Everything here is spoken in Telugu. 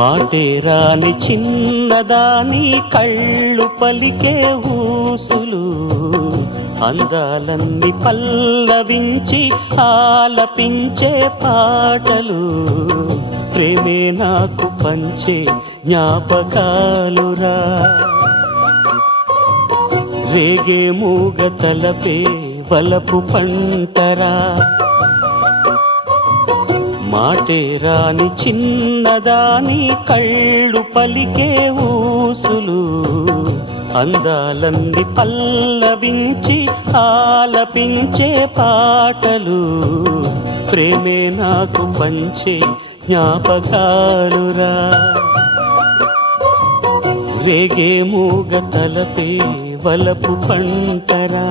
మాటే రాని చిన్నదాని కళ్ళు పలికే ఊసులు అందాలన్నీ పల్లవించి ఆలపించే పాటలు ప్రేమే నాకు పంచే జ్ఞాపకాలురా రేగే మూగ తలపే వలపు పంటరా మాటే రాని చిన్నదాని కళ్ళు పలికే ఊసులు అందాలన్నీ పల్లవించి ఆలపించే పాటలు ప్రేమే నాకు పంచే జ్ఞాపకాలురా రేగే మూగ తలపే వలపు పంటరా